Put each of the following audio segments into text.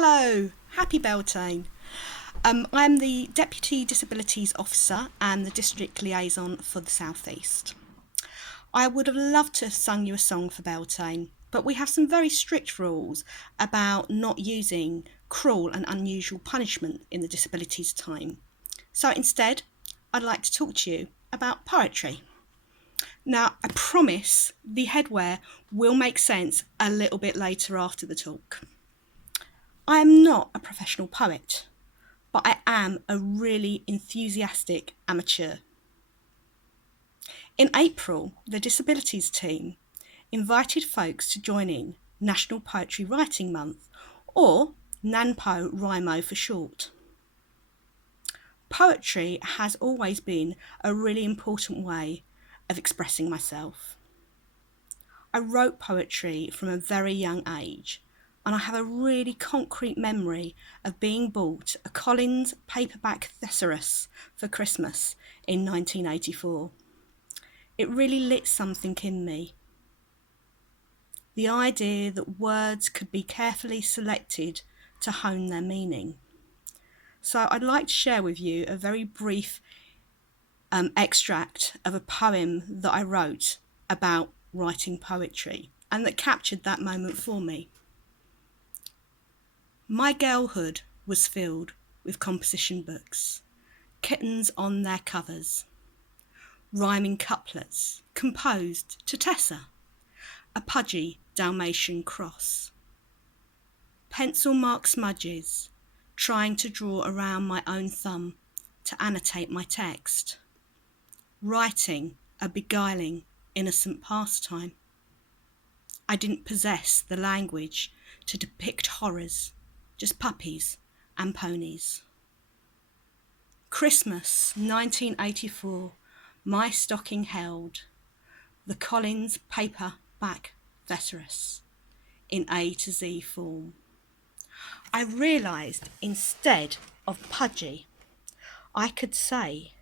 Hello, happy Beltane. I'm the Deputy Disabilities Officer and the District Liaison for the South East. I would have loved to have sung you a song for Beltane, but we have some very strict rules about not using cruel and unusual punishment in the disabilities time. So instead, I'd like to talk to you about poetry. Now, I promise the headwear will make sense a little bit later after the talk. I am not a professional poet, but I am a really enthusiastic amateur. In April, the disabilities team invited folks to join in National Poetry Writing Month, or NaPoWriMo for short. Poetry has always been a really important way of expressing myself. I wrote poetry from a very young age, and I have a really concrete memory of being bought a Collins paperback thesaurus for Christmas in 1984. It really lit something in me. The idea that words could be carefully selected to hone their meaning. So I'd like to share with you a very brief extract of a poem that I wrote about writing poetry and that captured that moment for me. My girlhood was filled with composition books, kittens on their covers, rhyming couplets composed to Tessa, a pudgy Dalmatian cross, pencil mark smudges trying to draw around my own thumb to annotate my text, writing a beguiling, innocent pastime. I didn't possess the language to depict horrors, just puppies and ponies. Christmas 1984, my stocking held the Collins paperback thesaurus in A to Z form. I realised instead of pudgy, I could say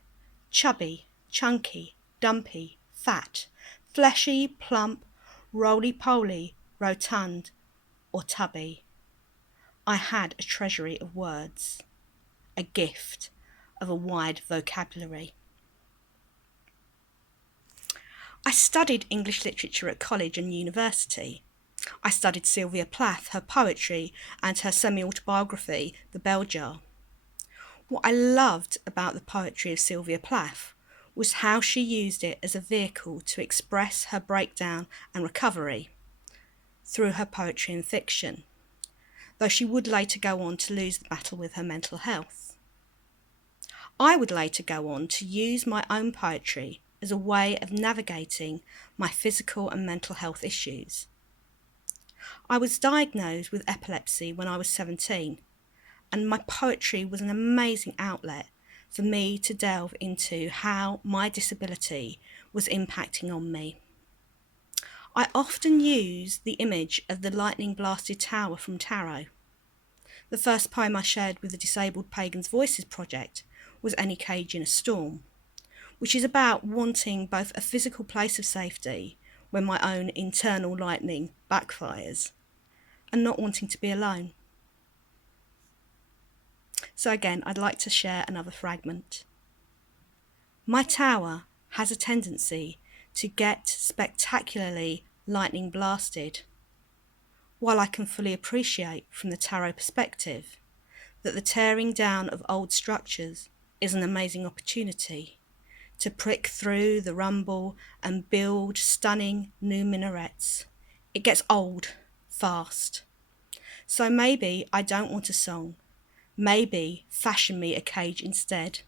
chubby, chunky, dumpy, fat, fleshy, plump, roly-poly, rotund, or tubby. I had a treasury of words, a gift of a wide vocabulary. I studied English literature at college and university. I studied Sylvia Plath, her poetry, and her semi-autobiography, The Bell Jar. What I loved about the poetry of Sylvia Plath was how she used it as a vehicle to express her breakdown and recovery through her poetry and fiction, though she would later go on to lose the battle with her mental health. I would later go on to use my own poetry as a way of navigating my physical and mental health issues. I was diagnosed with epilepsy when I was 17, and my poetry was an amazing outlet for me to delve into how my disability was impacting on me. I often use the image of the lightning blasted tower from Tarot. The first poem I shared with the Disabled Pagans Voices project was Any Cage in a Storm, which is about wanting both a physical place of safety when my own internal lightning backfires, and not wanting to be alone. So again, I'd like to share another fragment. My tower has a tendency to get spectacularly lightning blasted, while I can fully appreciate from the tarot perspective that the tearing down of old structures is an amazing opportunity to prick through the rumble and build stunning new minarets. It gets old fast. So maybe I don't want a song. Maybe fashion me a cage instead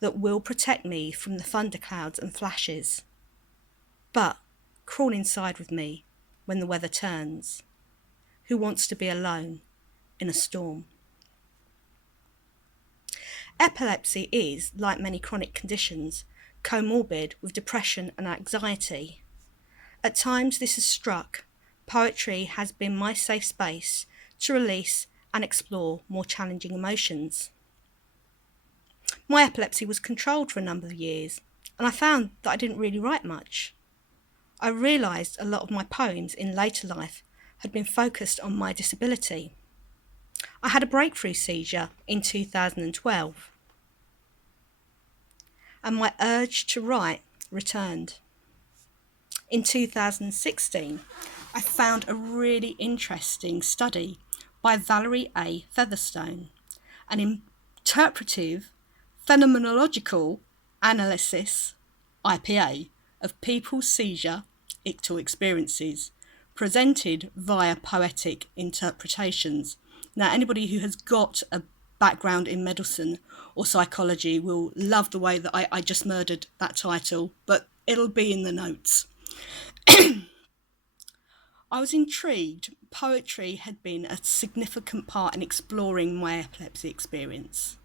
that will protect me from the thunderclouds and flashes. But crawl inside with me when the weather turns. Who wants to be alone in a storm? Epilepsy is, like many chronic conditions, comorbid with depression and anxiety. At times this has struck, poetry has been my safe space to release and explore more challenging emotions. My epilepsy was controlled for a number of years, and I found that I didn't really write much. I realised a lot of my poems in later life had been focused on my disability. I had a breakthrough seizure in 2012, and my urge to write returned. In 2016, I found a really interesting study by Valerie A. Featherstone, an interpretive phenomenological analysis, IPA, of people's seizure ictal experiences, presented via poetic interpretations. Now, anybody who has got a background in medicine or psychology will love the way that I just murdered that title, but it'll be in the notes. I was intrigued. Poetry had been a significant part in exploring my epilepsy experience.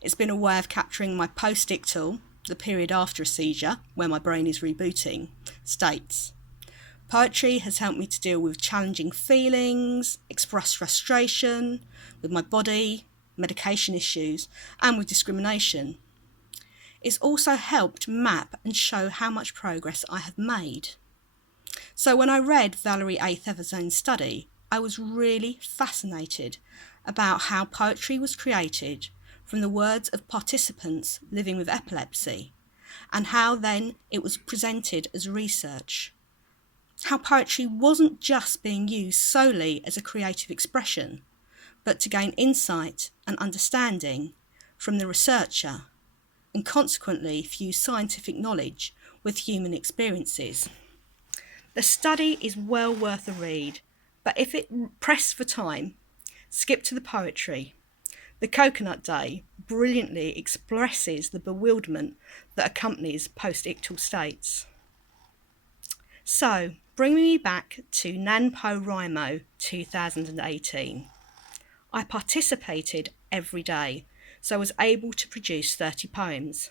It's been a way of capturing my post-ictal, the period after a seizure, where my brain is rebooting, states. Poetry has helped me to deal with challenging feelings, express frustration with my body, medication issues, and with discrimination. It's also helped map and show how much progress I have made. So when I read Valerie A. Featherstone's study, I was really fascinated about how poetry was created from the words of participants living with epilepsy, and how then it was presented as research. How poetry wasn't just being used solely as a creative expression, but to gain insight and understanding from the researcher, and consequently fuse scientific knowledge with human experiences. The study is well worth a read, but if it pressed for time, skip to the poetry. The Coconut Day brilliantly expresses the bewilderment that accompanies post-ictal states. So, bringing me back to NaPoWriMo 2018. I participated every day, so I was able to produce 30 poems.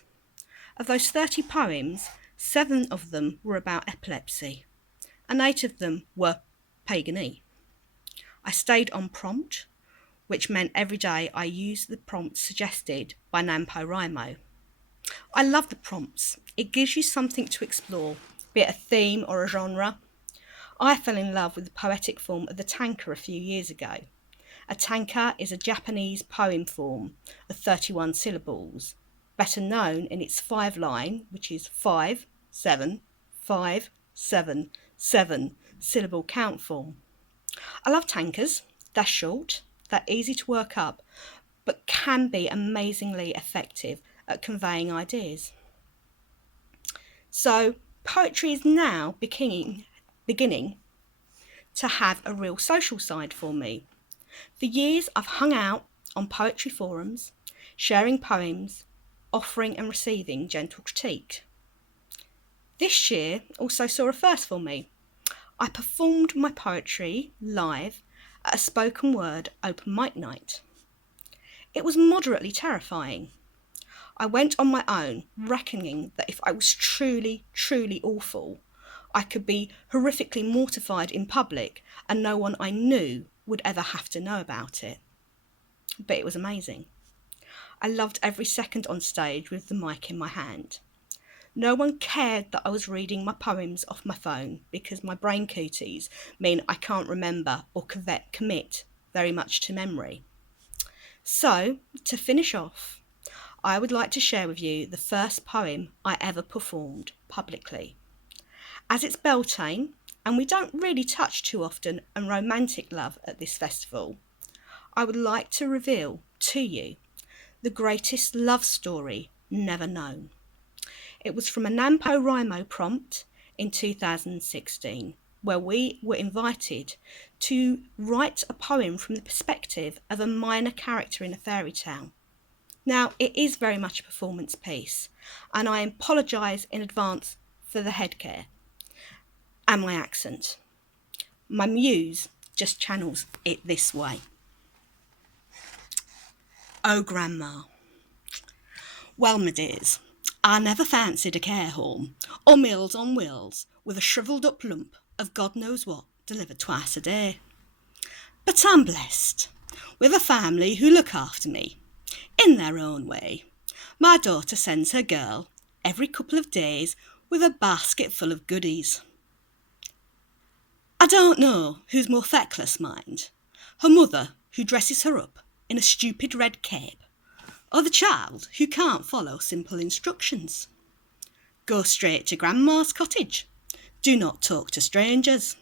Of those 30 poems, 7 of them were about epilepsy, and 8 of them were paganese. I stayed on prompt, which meant every day I used the prompts suggested by NaPoWriMo. I love the prompts. It gives you something to explore, be it a theme or a genre. I fell in love with the poetic form of the tanka a few years ago. A tanka is a Japanese poem form of 31 syllables, better known in its 5-line, which is 5, 7, 5, 7, 7 syllable count form. I love tankas. They're short, they're easy to work up, but can be amazingly effective at conveying ideas. So poetry is now beginning to have a real social side for me. For years I've hung out on poetry forums, sharing poems, offering and receiving gentle critique. This year also saw a first for me. I performed my poetry live at a spoken word open mic night. It was moderately terrifying. I went on my own, reckoning that if I was truly, truly awful, I could be horrifically mortified in public and no one I knew would ever have to know about it. But it was amazing. I loved every second on stage with the mic in my hand. No one cared that I was reading my poems off my phone because my brain cooties mean I can't remember or commit very much to memory. So, to finish off, I would like to share with you the first poem I ever performed publicly. As it's Beltane, and we don't really touch too often on romantic love at this festival, I would like to reveal to you the greatest love story never known. It was from a NaPoWriMo prompt in 2016, where we were invited to write a poem from the perspective of a minor character in a fairy tale. Now, it is very much a performance piece, and I apologise in advance for the headgear and my accent. My muse just channels it this way. Oh, Grandma. Well, my dears, I never fancied a care home, or Meals on Wheels, with a shrivelled up lump of God knows what delivered twice a day. But I'm blessed with a family who look after me, in their own way. My daughter sends her girl every couple of days with a basket full of goodies. I don't know who's more feckless, mind, her mother, who dresses her up in a stupid red cape, or the child who can't follow simple instructions. Go straight to Grandma's cottage. Do not talk to strangers.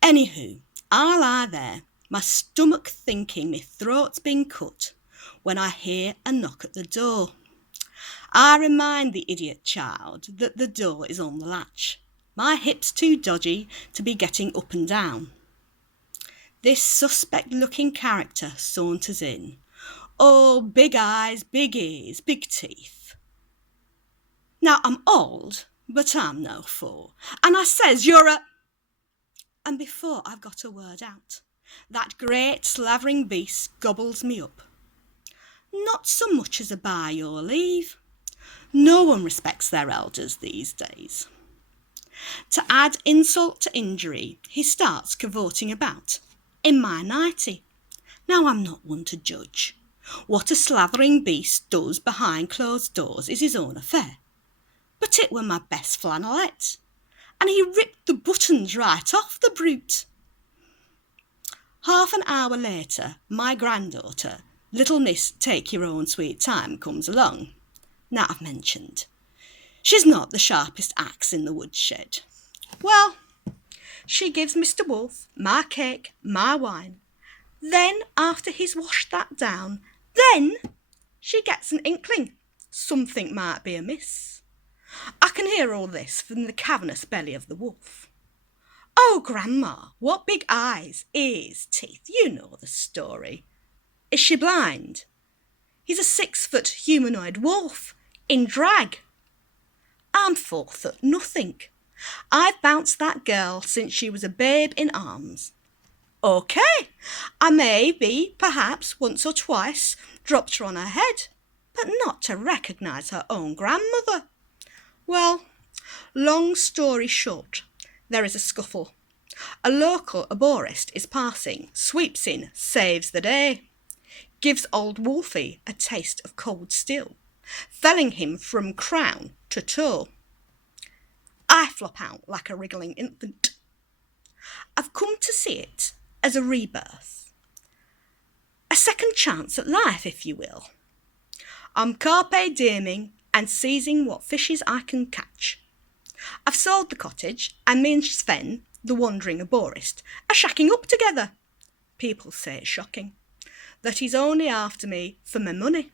Anywho, I lie there, my stomach thinking my throat's been cut, when I hear a knock at the door. I remind the idiot child that the door is on the latch. My hip's too dodgy to be getting up and down. This suspect-looking character saunters in. Oh, big eyes, big ears, big teeth. Now, I'm old, but I'm no fool, and I says, "You're a..." And before I've got a word out, that great slavering beast gobbles me up. Not so much as a by your leave. No one respects their elders these days. To add insult to injury, he starts cavorting about in my nightie. Now, I'm not one to judge. What a slavering beast does behind closed doors is his own affair. But it were my best flannelette, and he ripped the buttons right off the brute. Half an hour later, my granddaughter, little Miss Take Your Own Sweet Time, comes along. Now I've mentioned, she's not the sharpest axe in the woodshed. Well, she gives Mr. Wolf my cake, my wine. Then, after he's washed that down, then she gets an inkling something might be amiss. I can hear all this from the cavernous belly of the wolf. "Oh, Grandma, what big eyes, ears, teeth, you know the story." "Is she blind?" "He's a 6-foot humanoid wolf, in drag." "I'm 4 foot nothing. I've bounced that girl since she was a babe in arms." "OK, I may be, perhaps, once or twice, dropped her on her head, but not to recognise her own grandmother." Well, long story short, there is a scuffle. A local arborist is passing, sweeps in, saves the day, gives old Wolfie a taste of cold steel, felling him from crown to toe. I flop out like a wriggling infant. I've come to see it as a rebirth, a second chance at life, if you will. I'm carpe dieming and seizing what fishes I can catch. I've sold the cottage, and me and Sven, the wandering arborist, are shacking up together. People say it's shocking, that he's only after me for my money.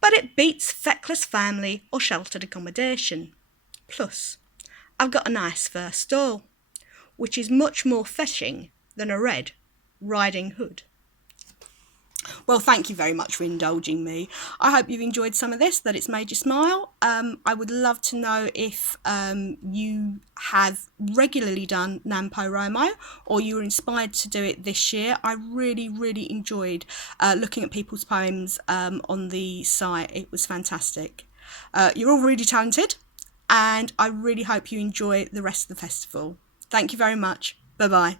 But it beats feckless family or sheltered accommodation. Plus, I've got a nice fur stole, which is much more fetching than a Red Riding Hood. Well, thank you very much for indulging me. I hope you've enjoyed some of this, that it's made you smile. I would love to know if you have regularly done NaPoWriMo or you were inspired to do it this year. I really, really enjoyed looking at people's poems on the site. It was fantastic. You're all really talented, and I really hope you enjoy the rest of the festival. Thank you very much. Bye-bye.